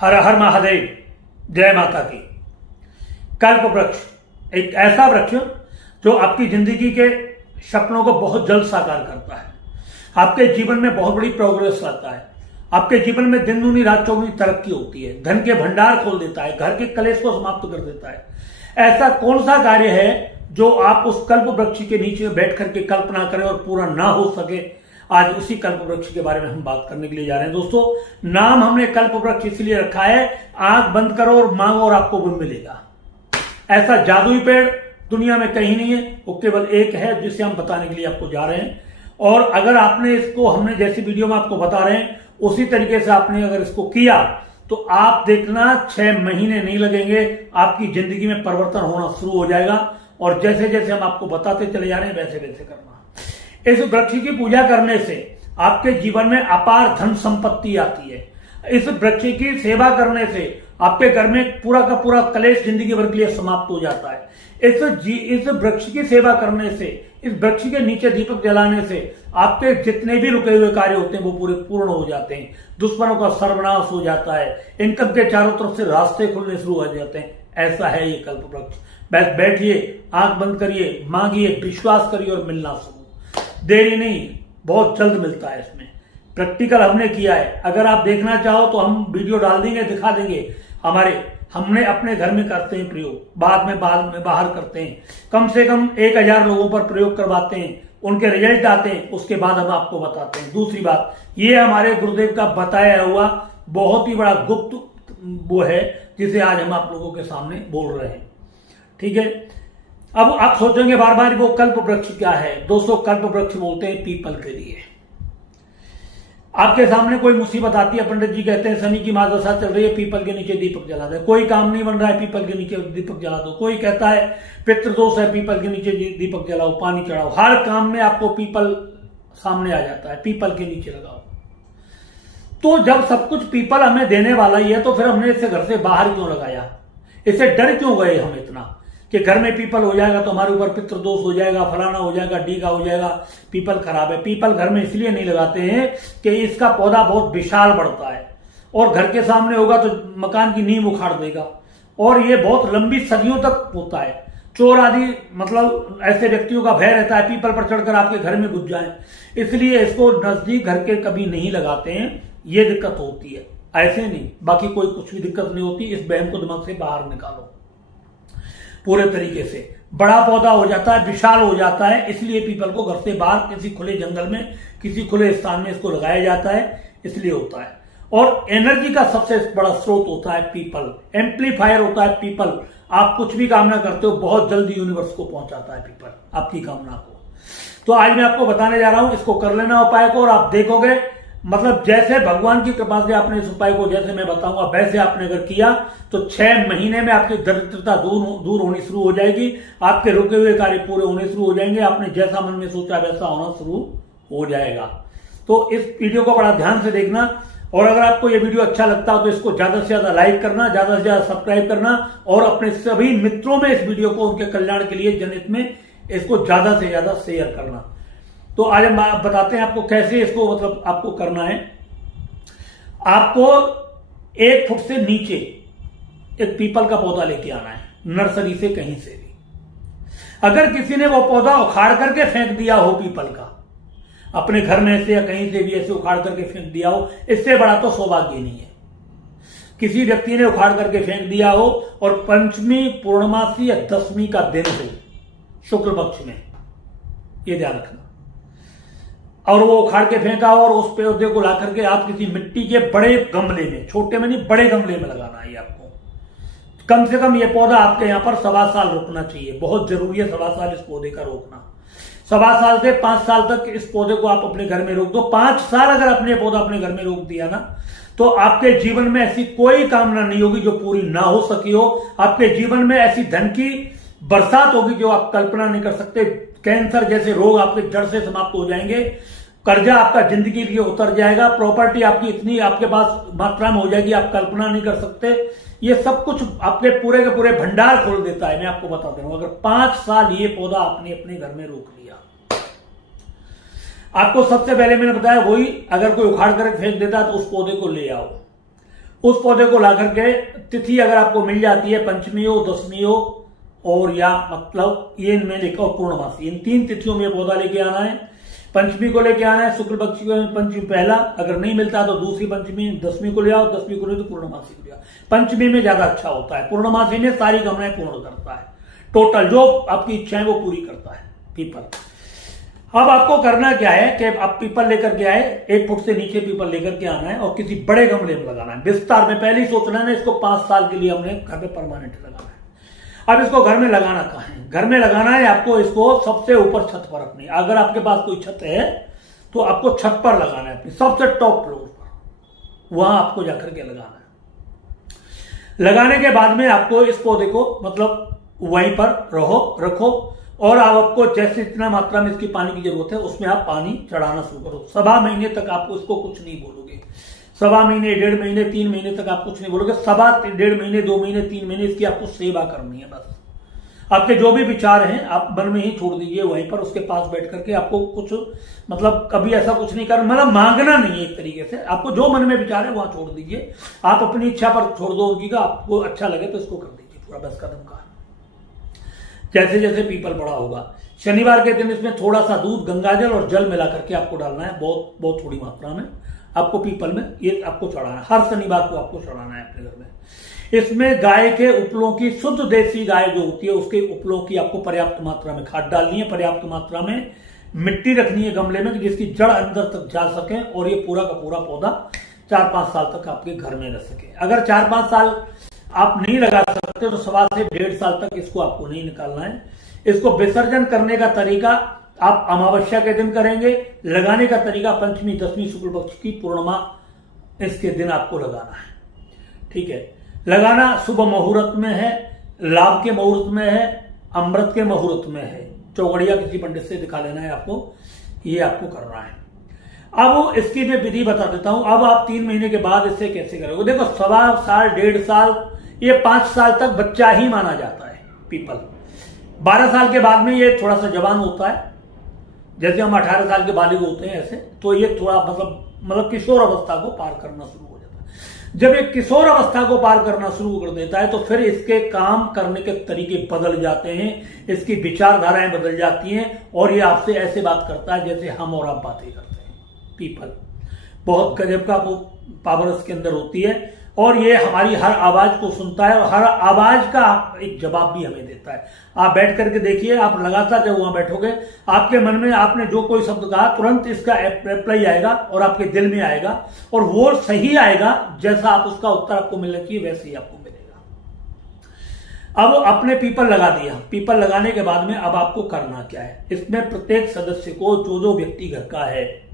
हर हर महादेव, जय माता की। कल्प वृक्ष एक ऐसा वृक्ष जो आपकी जिंदगी के सपनों को बहुत जल्द साकार करता है, आपके जीवन में बहुत बड़ी प्रोग्रेस लाता है, आपके जीवन में दिन दूनी रात चौगुनी तरक्की होती है, धन के भंडार खोल देता है, घर के कलेश को समाप्त कर देता है। ऐसा कौन सा कार्य है जो आप उस कल्प वृक्ष के नीचे बैठ करके कल्पना करें और पूरा ना हो सके? आज उसी कल्प वृक्ष के बारे में हम बात करने के लिए जा रहे हैं। दोस्तों, नाम हमने कल्प वृक्ष इसलिए रखा है, आंख बंद करो और मांगो और आपको वो मिलेगा। ऐसा जादुई पेड़ दुनिया में कहीं नहीं है, वो केवल एक है जिसे हम बताने के लिए आपको जा रहे हैं। और अगर आपने इसको, हमने जैसी वीडियो में आपको बता रहे हैं उसी तरीके से आपने अगर इसको किया तो आप देखना 6 महीने नहीं लगेंगे, आपकी जिंदगी में परिवर्तन होना शुरू हो जाएगा। और जैसे जैसे हम आपको बताते चले जा रहे हैं वैसे वैसे करना। इस वृक्ष की पूजा करने से आपके जीवन में अपार धन संपत्ति आती है। इस वृक्ष की सेवा करने से आपके घर में पूरा का पूरा कलेश जिंदगी भर के लिए समाप्त हो जाता है। इस वृक्ष की सेवा करने से, इस वृक्ष के नीचे दीपक जलाने से आपके जितने भी रुके हुए कार्य होते हैं वो पूरे पूर्ण हो जाते हैं। दुश्मनों का सर्वनाश हो जाता है, इनकम के चारों तरफ से रास्ते खुलने शुरू हो जाते हैं। ऐसा है ये कल्प वृक्ष। बस बैठिए, आंख बंद करिए, मांगिए, विश्वास करिए और मिलना शुरू। देरी नहीं, बहुत जल्द मिलता है। इसमें प्रैक्टिकल हमने किया है। अगर आप देखना चाहो तो हम वीडियो डाल देंगे, दिखा देंगे। हमने अपने घर में करते हैं प्रयोग, बाद में बाहर करते हैं। कम से कम 1000 लोगों पर प्रयोग करवाते हैं, उनके रिजल्ट आते हैं, उसके बाद हम आपको बताते हैं। दूसरी बात, ये हमारे गुरुदेव का बताया हुआ बहुत ही बड़ा गुप्त वो है जिसे आज हम आप लोगों के सामने बोल रहे हैं। ठीक है, अब आप सोचेंगे बार बार वो कल्प वृक्ष क्या है? दोस्तों, कल्प वृक्ष बोलते हैं पीपल के लिए। आपके सामने कोई मुसीबत आती है, पंडित जी कहते हैं शनि की महादशा चल रही है, पीपल के नीचे दीपक जला दे। कोई काम नहीं बन रहा है, पीपल के नीचे दीपक जला दो। कोई कहता है पितृदोष है, पीपल के नीचे दीपक जलाओ, पानी चढ़ाओ। हर काम में आपको पीपल सामने आ जाता है, पीपल के नीचे लगाओ। तो जब सब कुछ पीपल हमें देने वाला ही है तो फिर हमने इसे घर से बाहर क्यों लगाया? इससे डर क्यों गए हम इतना कि घर में पीपल हो जाएगा तो हमारे ऊपर पितृदोष हो जाएगा, फलाना हो जाएगा, ढीका हो जाएगा, पीपल खराब है। पीपल घर में इसलिए नहीं लगाते हैं कि इसका पौधा बहुत विशाल बढ़ता है और घर के सामने होगा तो मकान की नींव उखाड़ देगा और ये बहुत लंबी सदियों तक होता है। चोर आदि मतलब ऐसे व्यक्तियों का भय रहता है पीपल पर चढ़कर आपके घर में घुस जाए, इसलिए इसको नजदीक घर के कभी नहीं लगाते हैं। ये दिक्कत होती है, ऐसे नहीं, बाकी कोई कुछ भी दिक्कत नहीं होती। इस वहम को दिमाग से बाहर निकालो। पूरे तरीके से बड़ा पौधा हो जाता है, विशाल हो जाता है, इसलिए पीपल को घर से बाहर किसी खुले जंगल में, किसी खुले स्थान में इसको लगाया जाता है, इसलिए होता है। और एनर्जी का सबसे बड़ा स्रोत होता है पीपल, एम्पलीफायर होता है पीपल। आप कुछ भी कामना करते हो बहुत जल्दी यूनिवर्स को पहुंचाता है पीपल आपकी कामना को। तो आज मैं आपको बताने जा रहा हूं, इसको कर लेना उपाय को और आप देखोगे, मतलब जैसे भगवान की कृपा से आपने इस उपाय को जैसे मैं बताऊंगा वैसे आपने अगर किया तो 6 महीने में आपकी दरिद्रता दूर होनी शुरू हो जाएगी, आपके रुके हुए कार्य पूरे होने शुरू हो जाएंगे, आपने जैसा मन में सोचा वैसा होना शुरू हो जाएगा। तो इस वीडियो को बड़ा ध्यान से देखना और अगर आपको ये वीडियो अच्छा लगता हो तो इसको ज्यादा से ज्यादा लाइक करना, ज्यादा से ज्यादा सब्सक्राइब करना और अपने सभी मित्रों में इस वीडियो को उनके कल्याण के लिए, जनहित में इसको ज्यादा से ज्यादा शेयर करना। तो आज हम बताते हैं आपको कैसे इसको मतलब आपको करना है। आपको 1 फुट से नीचे एक पीपल का पौधा लेके आना है, नर्सरी से कहीं से भी। अगर किसी ने वो पौधा उखाड़ करके फेंक दिया हो पीपल का, अपने घर में से या कहीं से भी ऐसे उखाड़ करके फेंक दिया हो, इससे बड़ा तो सौभाग्य नहीं है। किसी व्यक्ति ने उखाड़ करके फेंक दिया हो और पंचमी, पूर्णमासी या दशमी का दिन हो शुक्ल पक्ष में, ये ध्यान रखना। और वो उखाड़ के फेंका हो और उस पौधे को ला करके आप किसी मिट्टी के बड़े गमले में, छोटे में नहीं बड़े गमले में लगाना है आपको। कम से कम ये पौधा आपके यहां पर 1.25 साल रुकना चाहिए, बहुत जरूरी है 1.25 साल इस पौधे का रोकना। 1.25 साल से 5 साल तक इस पौधे को आप अपने घर में रोक दो। 5 साल अगर अपने पौधा अपने घर में रोक दिया ना तो आपके जीवन में ऐसी कोई कामना नहीं होगी जो पूरी ना हो सकी हो। आपके जीवन में ऐसी धन की बरसात होगी जो आप कल्पना नहीं कर सकते। कैंसर जैसे रोग आपके जड़ से समाप्त हो जाएंगे, कर्जा आपका जिंदगी के लिए उतर जाएगा, प्रॉपर्टी आपकी इतनी आपके पास मात्रा में हो जाएगी आप कल्पना नहीं कर सकते। ये सब कुछ आपके पूरे के पूरे भंडार खोल देता है। मैं आपको बता दे रहा हूं, अगर 5 साल ये पौधा आपने अपने घर में रोक लिया, आपको सबसे पहले मैंने बताया वही, अगर कोई उखाड़ कर फेंक देता है तो उस पौधे को ले आओ, उस पौधे को ला करके, तिथि अगर आपको मिल जाती है, पंचमी हो, दसवीं हो, और या मतलब ये इनमें लिखा हो पूर्णमासी, इन 3 तिथियों में पौधा लेके आना है। पंचमी को लेके आना है, शुक्ल पक्ष को पंचमी पहला, अगर नहीं मिलता तो दूसरी पंचमी, 10वीं को ले आओ, 10वीं को ले तो पूर्णमासी को ले आओ। पंचमी में ज्यादा अच्छा होता है, पूर्णमासी में सारी कामनाएं पूर्ण करता है, टोटल जो आपकी इच्छाएं वो पूरी करता है पीपल। अब आपको करना क्या है कि आप पीपल लेकर के आए, 1 फुट से नीचे पीपल लेकर के आना है और किसी बड़े गमले में लगाना है, विस्तार में। पहले ही सोचना है इसको 5 साल के लिए हमने घर में परमानेंट लगाना है। अब इसको घर में लगाना कहाँ है? घर में लगाना है आपको, इसको सबसे ऊपर छत पर अपनी, अगर आपके पास कोई छत है तो आपको छत पर लगाना है, अपनी सबसे टॉप फ्लोर पर, वहां आपको जाकर के लगाना है। लगाने के बाद में आपको इस पौधे को मतलब वहीं पर रखो और आपको जैसे इतना मात्रा में इसकी पानी की जरूरत है उसमें आप पानी चढ़ाना शुरू करो। 1.25 महीने तक आपको इसको कुछ नहीं बोलोगे, 1.25 महीने, 1.5 महीने, 3 महीने तक आप कुछ नहीं बोलोगे। 1.25 महीने, 2 महीने, 3 महीने इसकी आपको सेवा करनी है बस। आपके जो भी विचार हैं आप मन में ही छोड़ दीजिए, वहीं पर उसके पास बैठ करके। आपको कुछ मतलब कभी ऐसा कुछ नहीं करना, मतलब मांगना नहीं है एक तरीके से। आपको जो मन में विचार है वहां छोड़ दीजिए, आप अपनी इच्छा पर छोड़ दो उनकी का, आपको अच्छा लगे तो इसको कर दीजिए पूरा, बस कदम का। जैसे जैसे पीपल बड़ा होगा, शनिवार के दिन इसमें थोड़ा सा दूध, गंगाजल और जल मिला करके आपको डालना है, बहुत बहुत थोड़ी मात्रा में आपको पीपल में ये आपको चढ़ाना है। हर शनिवार को आपको चढ़ाना है अपने घर में। इसमें गाय के उपलों की, शुद्ध देसी गाय जो होती है उसके उपलों की आपको पर्याप्त मात्रा में खाद डालनी है, पर्याप्त मात्रा में मिट्टी रखनी है गमले में जिसकी जड़ अंदर तक जा सके और ये पूरा का पूरा पौधा 4-5 साल तक आपके घर में रह सके। अगर 4-5 साल आप नहीं लगा सकते तो 1.25 से 1.5 साल तक इसको आपको नहीं निकालना है। इसको विसर्जन करने का तरीका आप अमावस्या के दिन करेंगे, लगाने का तरीका पंचमी, 10वीं शुक्ल पक्ष की पूर्णिमा इसके दिन आपको लगाना है। ठीक है, लगाना शुभ मुहूर्त में है, लाभ के मुहूर्त में है, अमृत के मुहूर्त में है। चौगड़िया किसी पंडित से दिखा लेना है आपको, ये आपको करना है। अब इसकी मैं विधि बता देता हूं। अब आप 3 महीने के बाद इससे कैसे करोगे? देखो 1.25 साल, 1.5 साल, ये 5 साल तक बच्चा ही माना जाता है पीपल। 12 साल के बाद में ये थोड़ा सा जवान होता है, जैसे हम 18 साल के बालिग होते हैं ऐसे, तो ये थोड़ा मतलब किशोर अवस्था को पार करना शुरू हो जाता है। जब ये किशोर अवस्था को पार करना शुरू कर देता है तो फिर इसके काम करने के तरीके बदल जाते हैं, इसकी विचारधाराएं बदल जाती हैं और ये आपसे ऐसे बात करता है जैसे हम और आप बातें करते हैं। पीपल बहुत गजब का पावर इसके अंदर होती है और ये हमारी हर आवाज को सुनता है और हर आवाज का एक जवाब भी हमें देता है। आप बैठ करके देखिए, आप लगातार जब वहां बैठोगे आपके मन में आपने जो कोई शब्द कहा तुरंत इसका रिप्लाई आएगा और आपके दिल में आएगा और वो सही आएगा, जैसा आप उसका उत्तर आपको मिलना चाहिए वैसे ही आपको मिलेगा। अब आपने पीपल लगा दिया, पीपल लगाने के बाद में अब आपको करना क्या है? इसमें प्रत्येक सदस्य को, जो व्यक्ति घर का है,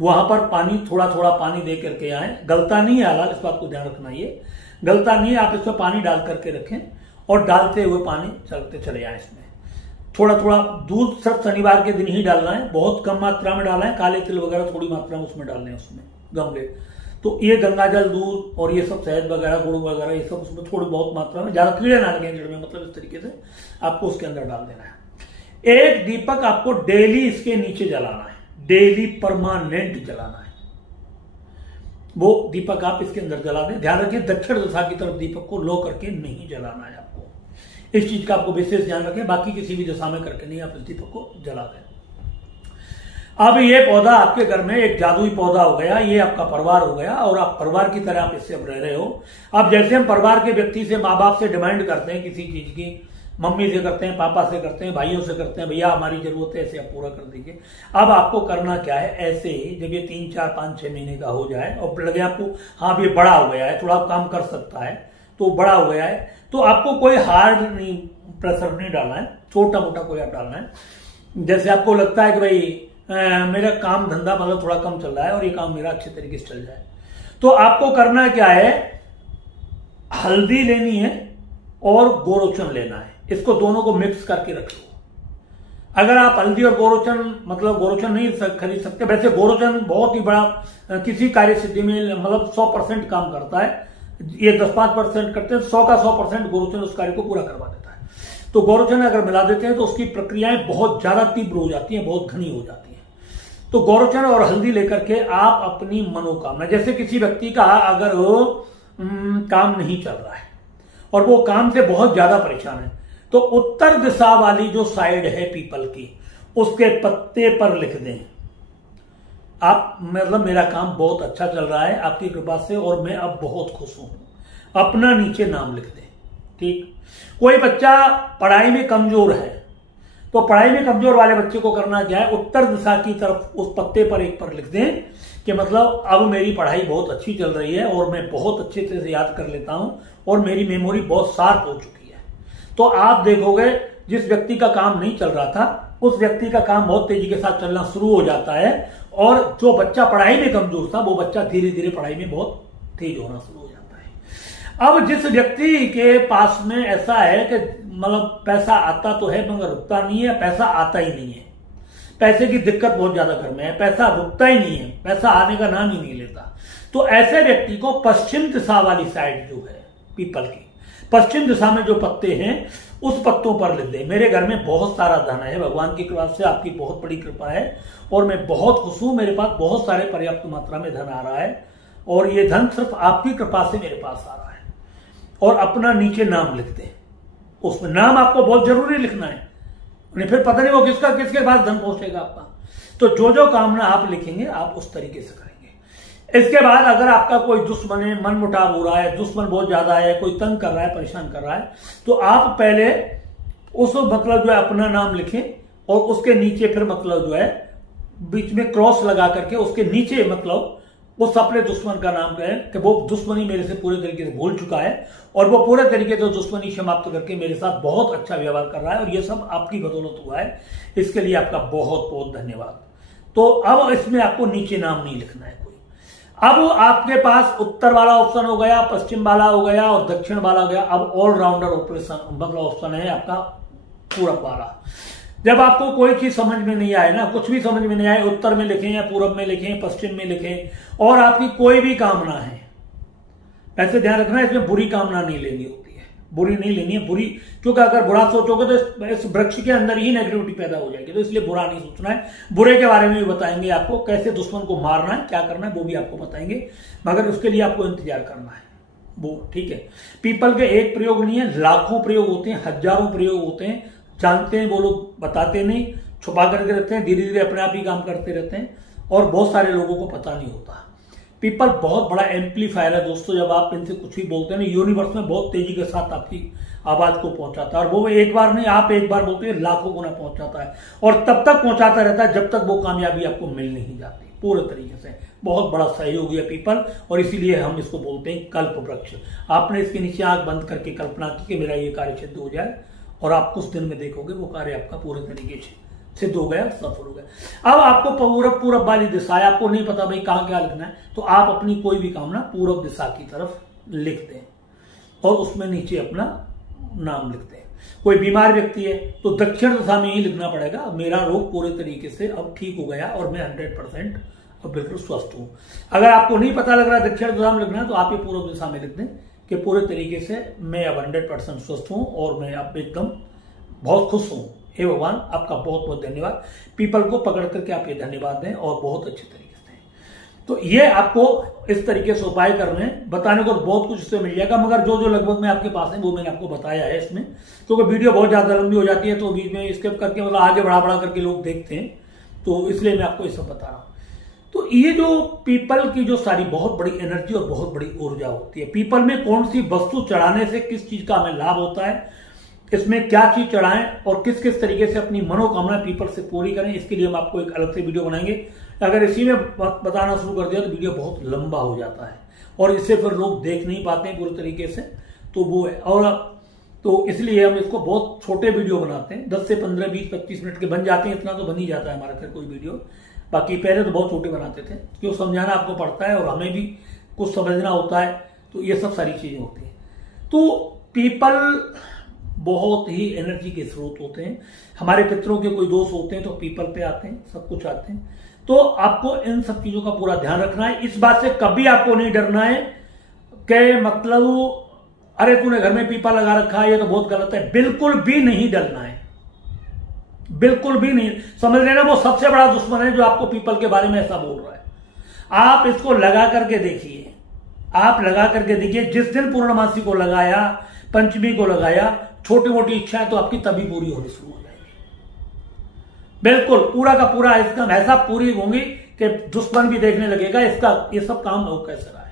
वहां पर पानी, थोड़ा थोड़ा पानी दे करके आए। गलता नहीं है हालांकि, इस बात को ध्यान रखना, ये गलता नहीं है। आप इसमें पानी डाल करके रखें और डालते हुए पानी चलते चले आए। इसमें थोड़ा थोड़ा दूध सिर्फ शनिवार के दिन ही डालना है, बहुत कम मात्रा में डालना है। काले तिल वगैरह थोड़ी मात्रा में उसमें डालने हैं, उसमें गमले। तो ये गंगाजल, दूध और ये सब शहद वगैरह, गुड़ वगैरह, ये सब उसमें थोड़ी बहुत मात्रा में, ज्यादा कीड़े ना लगे जड़ में, मतलब इस तरीके से आपको उसके अंदर डाल देना है। एक दीपक आपको डेली इसके नीचे जलाना है, डेली परमानेंट जलाना है। वो दीपक आप इसके अंदर जला दें। ध्यान रखिए दक्षिण दिशा की तरफ दीपक को लो करके नहीं जलाना है आपको, इस चीज का आपको विशेष ध्यान रखें। बाकी किसी भी दिशा में करके नहीं आप इस दीपक को जला दें। अब ये पौधा आपके घर में एक जादुई पौधा हो गया, ये आपका परिवार हो गया और आप परिवार की तरह आप इससे अब रह रहे हो। अब जैसे हम परिवार के व्यक्ति से, माँ बाप से डिमांड करते हैं किसी चीज की, मम्मी से करते हैं, पापा से करते हैं, भाइयों से करते हैं, भैया हमारी जरूरत है, ऐसे आप पूरा कर दीजिए। अब आपको करना क्या है? ऐसे ही जब ये 3, 4, 5, 6 महीने का हो जाए और लगे आपको हाँ ये बड़ा हो गया है, थोड़ा काम कर सकता है, तो बड़ा हो गया है, तो आपको कोई हार्ड नहीं, प्रेशर नहीं डालना है, छोटा मोटा कोई आप डालना है। जैसे आपको लगता है कि भाई मेरा काम धंधा मतलब थोड़ा कम चल रहा है और ये काम मेरा अच्छे तरीके से चल जाए, तो आपको करना क्या है? हल्दी लेनी है और गोरोचन लेना है, इसको दोनों को मिक्स करके रख लो। अगर आप हल्दी और गोरोचन, मतलब गोरोचन नहीं खरीद सकते, वैसे गोरोचन बहुत ही बड़ा किसी कार्य सिद्धि में मतलब 100% काम करता है, ये 10-5% करते हैं, 100 का 100% गोरोचन उस कार्य को पूरा करवा देता है। तो गोरोचन अगर मिला देते हैं तो उसकी प्रक्रियाएं बहुत ज्यादा तीव्र हो जाती हैं, बहुत घनी हो जाती हैं। तो गौरचंद और हल्दी लेकर के आप अपनी मनोकामना, जैसे किसी व्यक्ति का अगर काम नहीं चल रहा है और वो काम से बहुत ज्यादा परेशान है, तो उत्तर दिशा वाली जो साइड है पीपल की, उसके पत्ते पर लिख दें आप, मतलब मेरा काम बहुत अच्छा चल रहा है आपकी कृपा से और मैं अब बहुत खुश हूं, अपना नीचे नाम लिख दें। ठीक, कोई बच्चा पढ़ाई में कमजोर है तो पढ़ाई में कमजोर वाले बच्चे को करना क्या है, उत्तर दिशा की तरफ उस पत्ते पर एक पर लिख दें कि मतलब अब मेरी पढ़ाई बहुत अच्छी चल रही है और मैं बहुत अच्छे से याद कर लेता हूं और मेरी मेमोरी बहुत शार्प हो चुकी है। तो आप देखोगे जिस व्यक्ति का काम नहीं चल रहा था उस व्यक्ति का काम बहुत तेजी के साथ चलना शुरू हो जाता है, और जो बच्चा पढ़ाई में कमजोर था वो बच्चा धीरे धीरे पढ़ाई में बहुत तेज होना शुरू हो जाता है। अब जिस व्यक्ति के पास में ऐसा है कि मतलब पैसा आता तो है मगर रुकता नहीं है, पैसा आता ही नहीं है, पैसे की दिक्कत बहुत ज्यादा घर में है, पैसा रुकता ही नहीं है, पैसा आने का नाम ही नहीं लेता, तो ऐसे व्यक्ति को पश्चिम दिशा वाली साइड जो है पीपल की, पश्चिम दिशा में जो पत्ते हैं उस पत्तों पर लिख दे मेरे घर में बहुत सारा धन है, भगवान की कृपा से आपकी बहुत बड़ी कृपा है और मैं बहुत खुश हूं, मेरे पास बहुत सारे पर्याप्त मात्रा में धन आ रहा है और ये धन सिर्फ आपकी कृपा से मेरे पास आ रहा है। और अपना नीचे नाम लिख दे, उसमें नाम आपको बहुत जरूरी लिखना है, उन्हें फिर पता नहीं वो किसके पास धन पहुंचेगा आपका। तो जो जो कामना आप लिखेंगे आप उस तरीके से करेंगे। इसके बाद अगर आपका कोई दुश्मन है, मन मुटाव हो रहा है, दुश्मन बहुत ज्यादा है, कोई तंग कर रहा है, परेशान कर रहा है, तो आप पहले उस मतलब जो है अपना नाम लिखें और उसके नीचे फिर मतलब जो है बीच में क्रॉस लगा करके उसके नीचे मतलब उस अपने दुश्मन का नाम कहें कि वो दुश्मनी मेरे से पूरे तरीके से भूल चुका है और वो पूरे तरीके से दुश्मनी समाप्त करके मेरे साथ बहुत अच्छा व्यवहार कर रहा है और ये सब आपकी बदौलत हुआ है, इसके लिए आपका बहुत बहुत धन्यवाद। तो अब इसमें आपको नीचे नाम नहीं लिखना है कोई। अब आपके पास उत्तर वाला ऑप्शन हो गया, पश्चिम वाला हो गया और दक्षिण वाला हो गया। अब ऑलराउंडर ऑपरेशन मतलब ऑप्शन है आपका पूरब वाला। जब आपको कोई चीज समझ में नहीं आए ना, कुछ भी समझ में नहीं आए, उत्तर में लिखें या पूरब में लिखें, पश्चिम में लिखें, और आपकी कोई भी कामना है, ऐसे ध्यान रखना है इसमें बुरी कामना नहीं लेनी होती है, बुरी नहीं लेनी है, बुरी, क्योंकि अगर बुरा सोचोगे तो इस वृक्ष के अंदर ही नेगेटिविटी पैदा हो जाएगी, तो इसलिए बुरा नहीं सोचना है। बुरे के बारे में भी बताएंगे आपको, कैसे दुश्मन को मारना है, क्या करना है वो भी आपको बताएंगे, मगर उसके लिए आपको इंतजार करना है वो, ठीक है। पीपल के एक प्रयोग नहीं है, लाखों प्रयोग होते हैं, हजारों प्रयोग होते हैं, जानते हैं वो लोग, बताते नहीं, छुपा करके रखते हैं, धीरे धीरे अपने आप ही काम करते रहते हैं और बहुत सारे लोगों को पता नहीं होता। पीपल बहुत बड़ा एम्पलीफायर है दोस्तों, जब आप इनसे कुछ भी बोलते हैं ना, यूनिवर्स में बहुत तेजी के साथ आपकी आवाज को पहुंचाता है और वो एक बार नहीं, आप एक बार बोलते हैं लाखों गुना पहुंचाता है और तब तक पहुंचाता रहता है जब तक वो कामयाबी आपको मिल नहीं जाती पूरे तरीके से। बहुत बड़ा सहयोगी है पीपल और इसीलिए हम इसको बोलते हैं कल्प वृक्ष। आपने इसके नीचे आंख बंद करके कल्पना की कि मेरा ये कार्य सिद्ध हो जाए और आप कुछ दिन में देखोगे वो कार्य आपका पूरे तरीके से सिद्ध हो गया, सफल हो गया। अब आपको पूरब वाली दिशा है, आपको नहीं पता भाई कहां क्या लिखना है, तो आप अपनी कोई भी कामना पूरब दिशा की तरफ लिख दें और उसमें नीचे अपना नाम लिख दें। कोई बीमार व्यक्ति है तो दक्षिण दिशा में ही लिखना पड़ेगा, मेरा रोग पूरे तरीके से अब ठीक हो गया और मैं 100% अब बिल्कुल स्वस्थ हूं। अगर आपको नहीं पता लग रहा है दक्षिण दिशा में लिखना है तो आप ये पूर्व दिशा में लिख दें कि पूरे तरीके से मैं अब 100% स्वस्थ हूं और मैं अब एकदम बहुत खुश हूं। हे भगवान, आपका बहुत बहुत धन्यवाद। पीपल को पकड़ करके आप ये धन्यवाद दें और बहुत अच्छे तरीके से। तो ये आपको इस तरीके से उपाय करने बताने को बहुत कुछ इससे मिल जाएगा, मगर जो जो लगभग में आपके पास है वो मैंने आपको बताया है इसमें, क्योंकि वीडियो बहुत ज्यादा लंबी हो जाती है तो बीच में स्किप करके मतलब आगे बढ़ा करके लोग देखते हैं, तो इसलिए मैं आपको ये सब बता रहा हूं। तो ये जो पीपल की जो सारी बहुत बड़ी एनर्जी और बहुत बड़ी ऊर्जा होती है, पीपल में कौन सी वस्तु चढ़ाने से किस चीज का हमें लाभ होता है, इसमें क्या चीज चढ़ाएं और किस किस तरीके से अपनी मनोकामना पीपल से पूरी करें, इसके लिए हम आपको एक अलग से वीडियो बनाएंगे। अगर इसी में बताना शुरू कर दिया तो वीडियो बहुत लंबा हो जाता है और इससे फिर लोग देख नहीं पाते हैं पूरे तरीके से, तो वो है। और तो इसलिए हम इसको बहुत छोटे वीडियो बनाते हैं, 10 से 15, 20, 25 मिनट के बन जाते हैं, इतना तो बन ही जाता है हमारा फिर कोई वीडियो। बाकी पहले तो बहुत छोटे बनाते थे, क्यों समझाना आपको पड़ता है और हमें भी कुछ समझना होता है, तो ये सब सारी चीजें होती हैं। तो पीपल बहुत ही एनर्जी के स्रोत होते हैं। हमारे पितरों के कोई दोष होते हैं तो पीपल पे आते हैं, सब कुछ आते हैं। तो आपको इन सब चीजों का पूरा ध्यान रखना है। इस बात से कभी आपको नहीं डरना है कि मतलब अरे तूने घर में पीपल लगा रखा है ये तो बहुत गलत है, बिल्कुल भी नहीं डरना है। बिल्कुल भी नहीं। समझ लेना वो सबसे बड़ा दुश्मन है जो आपको पीपल के बारे में ऐसा बोल रहा है। आप इसको लगा करके देखिए, आप लगा करके देखिए, जिस दिन पूर्णमासी को लगाया, पंचमी को लगाया, छोटी मोटी इच्छाएं तो आपकी तभी पूरी होनी शुरू हो जाएगी। बिल्कुल पूरा का पूरा एकदम ऐसा पूरी होंगी कि दुश्मन भी देखने लगेगा इसका ये सब काम हो कैसे रहा है।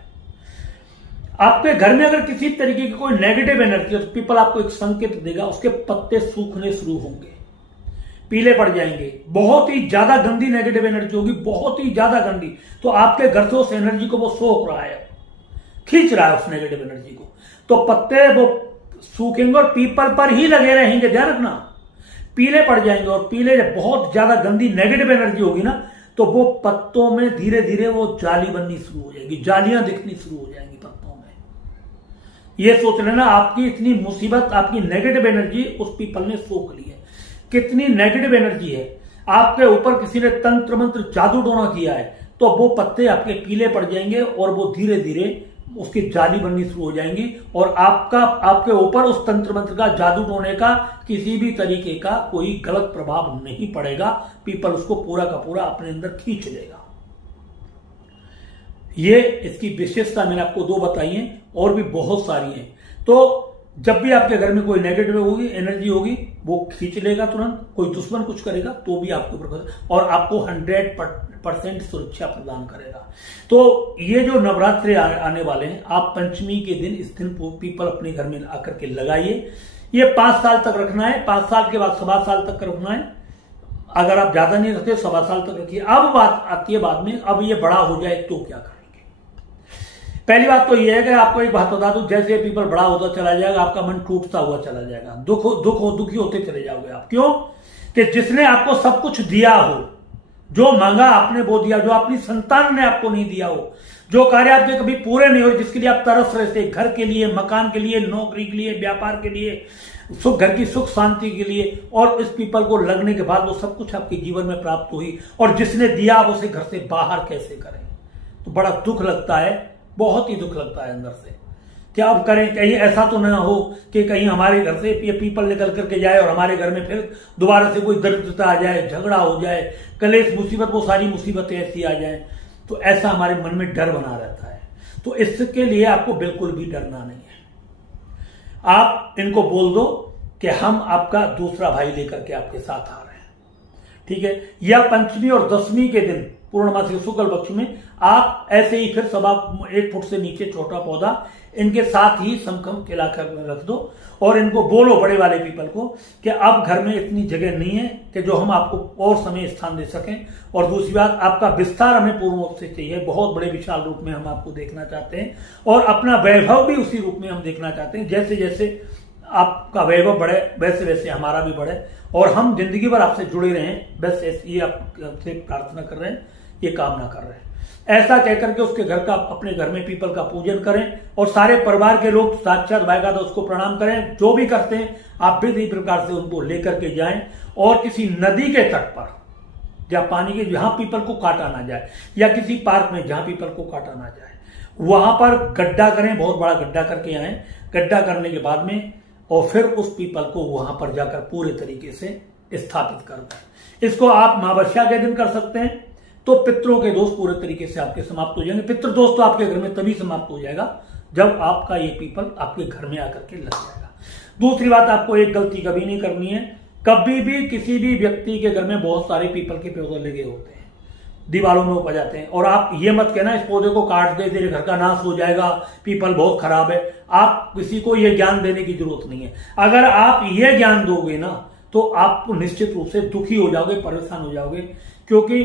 आपके घर में अगर किसी तरीके की कोई नेगेटिव एनर्जी है तो पीपल आपको एक संकेत देगा, उसके पत्ते सूखने शुरू होंगे, पीले पड़ जाएंगे। बहुत ही ज्यादा गंदी नेगेटिव एनर्जी होगी, बहुत ही ज्यादा गंदी, तो आपके घर से उस एनर्जी को वो सोख रहा है, खींच रहा है उस नेगेटिव एनर्जी को, तो पत्ते वो सूखेंगे और पीपल पर ही लगे रहेंगे। ध्यान रखना, पीले पड़ जाएंगे, और पीले जब बहुत ज्यादा गंदी नेगेटिव एनर्जी होगी ना तो वो पत्तों में धीरे धीरे वो जाली बननी शुरू हो जाएगी, जालियां दिखनी शुरू हो जाएंगी पत्तों में। ये सोच लेना, आपकी इतनी मुसीबत, आपकी नेगेटिव एनर्जी उस पीपल ने सोख ली है। कितनी नेगेटिव एनर्जी है, आपके ऊपर किसी ने तंत्र मंत्र जादू टोना किया है तो वो पत्ते आपके पीले पड़ जाएंगे और वो धीरे धीरे उसकी जाली बननी शुरू हो जाएंगी, और आपके ऊपर उस तंत्र मंत्र का, जादू टोने का किसी भी तरीके का कोई गलत प्रभाव नहीं पड़ेगा। पीपल उसको पूरा का पूरा अपने अंदर खींच लेगा। ये इसकी विशेषता मैंने आपको 2 बताई है, और भी बहुत सारी हैं। तो जब भी आपके घर में कोई नेगेटिव होगी, एनर्जी होगी, वो खींच लेगा तुरंत। कोई दुश्मन कुछ करेगा तो भी आपके ऊपर, और आपको 100% सुरक्षा प्रदान करेगा। तो ये जो नवरात्रि आने वाले हैं, आप पंचमी के दिन इस दिन पीपल अपने घर में आकर के लगाइए। ये 5 साल तक रखना है, 5 साल के बाद 7 साल तक रखना है। अगर आप ज्यादा नहीं रखते 7 साल तक रखिए। अब बात आती है बाद में, अब ये बड़ा हो जाए तो क्या करेंगे। पहली बात तो यह है कि आपको एक बात बता दूं, जैसे पीपल बड़ा होता चला जाएगा आपका मन टूटता हुआ चला जाएगा, दुखी होते चले जाओगे आप। क्यों? कि जिसने आपको सब कुछ दिया हो, जो मांगा आपने वो दिया, जो अपनी संतान ने आपको नहीं दिया हो, जो कार्य आपके कभी पूरे नहीं हो, जिसके लिए आप तरस रहे थे, घर के लिए, मकान के लिए, नौकरी के लिए, व्यापार के लिए, घर की सुख शांति के लिए, और इस पीपल को लगने के बाद वो सब कुछ आपके जीवन में प्राप्त हुई, और जिसने दिया आप उसे घर से बाहर कैसे करें। तो बड़ा दुख लगता है, बहुत ही दुख लगता है अंदर से। क्या अब करें, कहीं ऐसा तो ना हो कि कहीं हमारे घर से ये पीपल निकल करके जाए और हमारे घर में फिर दोबारा से कोई दरिद्रता आ जाए, झगड़ा हो जाए, कलेश मुसीबत, वो सारी मुसीबतें ऐसी आ जाए। तो ऐसा हमारे मन में डर बना रहता है। तो इसके लिए आपको बिल्कुल भी डरना नहीं है। आप इनको बोल दो कि हम आपका दूसरा भाई लेकर के आपके साथ आ रहे हैं, ठीक है। या पंचमी और दशमी के दिन पूर्णमासी शुक्ल पक्ष में आप ऐसे ही फिर 1 फुट से नीचे छोटा पौधा इनके साथ ही समकम खिलाकर रख दो, और इनको बोलो, बड़े वाले पीपल को, कि अब घर में इतनी जगह नहीं है कि जो हम आपको और समय स्थान दे सकें। और दूसरी बात, आपका विस्तार हमें पूर्ण रूप से चाहिए, बहुत बड़े विशाल रूप में हम आपको देखना चाहते हैं, और अपना वैभव भी उसी रूप में हम देखना चाहते हैं। जैसे जैसे आपका वैभव बढ़े वैसे वैसे हमारा भी बढ़े, और हम जिंदगी भर आपसे जुड़े रहें, बस ये आपसे प्रार्थना कर रहे हैं, ये कामना कर रहे हैं। ऐसा कहकर के उसके घर का, अपने घर में पीपल का पूजन करें, और सारे परिवार के लोग साक्षात बाकायदा उसको प्रणाम करें। जो भी करते हैं आप भी इसी प्रकार से उनको लेकर के जाएं, और किसी नदी के तट पर, जहां पानी के, जहां पीपल को काटा ना जाए, या किसी पार्क में जहां पीपल को काटा ना जाए, वहां पर गड्ढा करें, बहुत बड़ा गड्ढा करके आए। गड्ढा करने के बाद में, और फिर उस पीपल को वहां पर जाकर पूरे तरीके से स्थापित कर दें। इसको आप अमावस्या के दिन कर सकते हैं, तो पितरों के दोष पूरे तरीके से आपके समाप्त हो जाएंगे। पितृ दोष तो आपके घर में तभी समाप्त हो जाएगा जब आपका ये पीपल आपके घर में आकर के लग जाएगा। दूसरी बात, आपको एक गलती कभी नहीं करनी है, कभी भी किसी भी व्यक्ति के घर में बहुत सारे पीपल के पौधे लगे होते हैं, दीवारों में उपज जाते हैं, और आप ये मत कहना इस पौधे को काट दे, तेरे घर का नाश हो जाएगा, पीपल बहुत खराब है। आप किसी को ये ज्ञान देने की जरूरत नहीं है। अगर आप ये ज्ञान दोगे ना तो आप निश्चित रूप से दुखी हो जाओगे, परेशान हो जाओगे, क्योंकि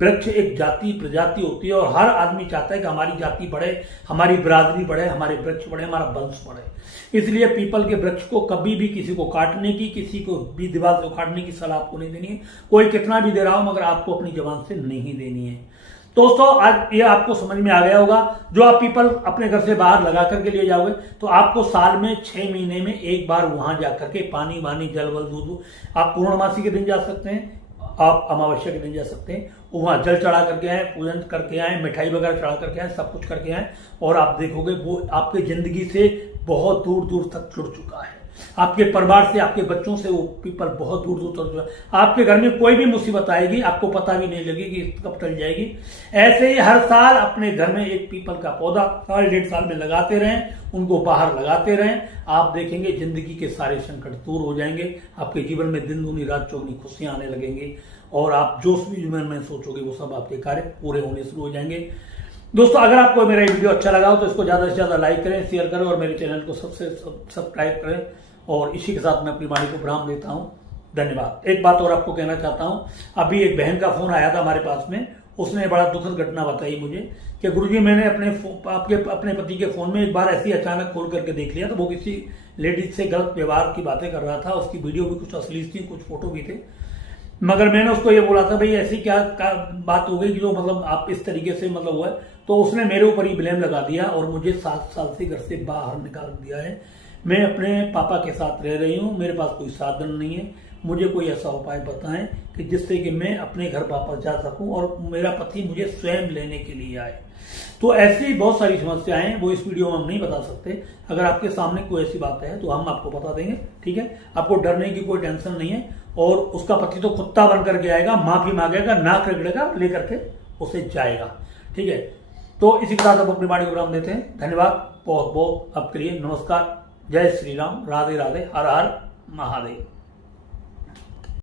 वृक्ष एक जाति प्रजाति होती है, और हर आदमी चाहता है कि हमारी जाति बढ़े, हमारी बिरादरी बढ़े, हमारे वृक्ष बढ़े, हमारा वंश बढ़े। इसलिए पीपल के वृक्ष को कभी भी किसी को काटने की, किसी को भी दीवार से उखाड़ने की सलाह आपको नहीं देनी है। कोई कितना भी दे रहा हो, मगर आपको अपनी जबान से नहीं देनी है। दोस्तों, आज ये आपको समझ में आ गया होगा। जो आप पीपल अपने घर से बाहर लगा करके लिए जाओगे, तो आपको साल में 6 महीने में एक बार वहां जाकर के पानी वानी, जल वल, दूध, आप पूर्णमासी के दिन जा सकते हैं, आप अमावस्या के दिन जा सकते हैं, वहां जल चढ़ा करके आए, पूजन करके आए, मिठाई वगैरह चढ़ा करके आए, सब कुछ करके आए, और आप देखोगे वो आपकी जिंदगी से बहुत दूर दूर तक जुड़ चुका है। आपके परिवार से, आपके बच्चों से वो पीपल बहुत दूर दूर तक जो आपके घर में कोई भी मुसीबत आएगी आपको पता भी नहीं लगेगी कब टल जाएगी। ऐसे ही हर साल अपने घर में एक पीपल का पौधा साल 1.5 साल में लगाते रहें, उनको बाहर लगाते रहें। आप देखेंगे जिंदगी के सारे संकट दूर हो जाएंगे, आपके जीवन में दिन दूनी रात चौगनी खुशियां आने लगेंगी और आप जो भी जीवन में सोचोगे वो सब आपके कार्य पूरे होने शुरू हो जाएंगे। दोस्तों, अगर आपको मेरा ये वीडियो अच्छा लगा हो तो इसको ज्यादा से ज्यादा लाइक करें, शेयर करें और मेरे चैनल को सब्सक्राइब करें। और इसी के साथ मैं अपनी वाणी को विराम देता हूं। धन्यवाद। एक बात और आपको कहना चाहता हूं, अभी एक बहन का फोन आया था हमारे पास में, उसने बड़ा दुखद घटना बताई मुझे कि गुरुजी मैंने अपने पति के फोन में एक बार ऐसी अचानक खोल करके देख लिया, तो वो किसी लेडीज से गलत व्यवहार की बातें कर रहा था। उसकी वीडियो भी कुछ अश्लील थी, कुछ फोटो भी थे, मगर मैंने उसको ये बोला था भाई ऐसी क्या बात हो गई कि जो मतलब आप इस तरीके से मतलब हुआ है, तो उसने मेरे ऊपर ही ब्लेम लगा दिया और मुझे 7 साल से घर से बाहर निकाल दिया है। मैं अपने पापा के साथ रह रही हूँ, मेरे पास कोई साधन नहीं है, मुझे कोई ऐसा उपाय बताएं कि जिससे कि मैं अपने घर वापस जा सकूं और मेरा पति मुझे स्वयं लेने के लिए आए। तो ऐसी बहुत सारी समस्याएं हैं, वो इस वीडियो में हम नहीं बता सकते। अगर आपके सामने कोई ऐसी बात है तो हम आपको बता देंगे, ठीक है। आपको डरने की कोई टेंशन नहीं है। और उसका पति तो कुत्ता बन करके आएगा, माफी मांगेगा, नाक रगड़ेगा, लेकर के उसे जाएगा, ठीक है। तो इसी के साथ आप अपनी वाणी को विराम देते हैं। धन्यवाद बहुत बहुत आपके लिए। नमस्कार, जय श्री राम, राधे राधे, हर हर महादेव।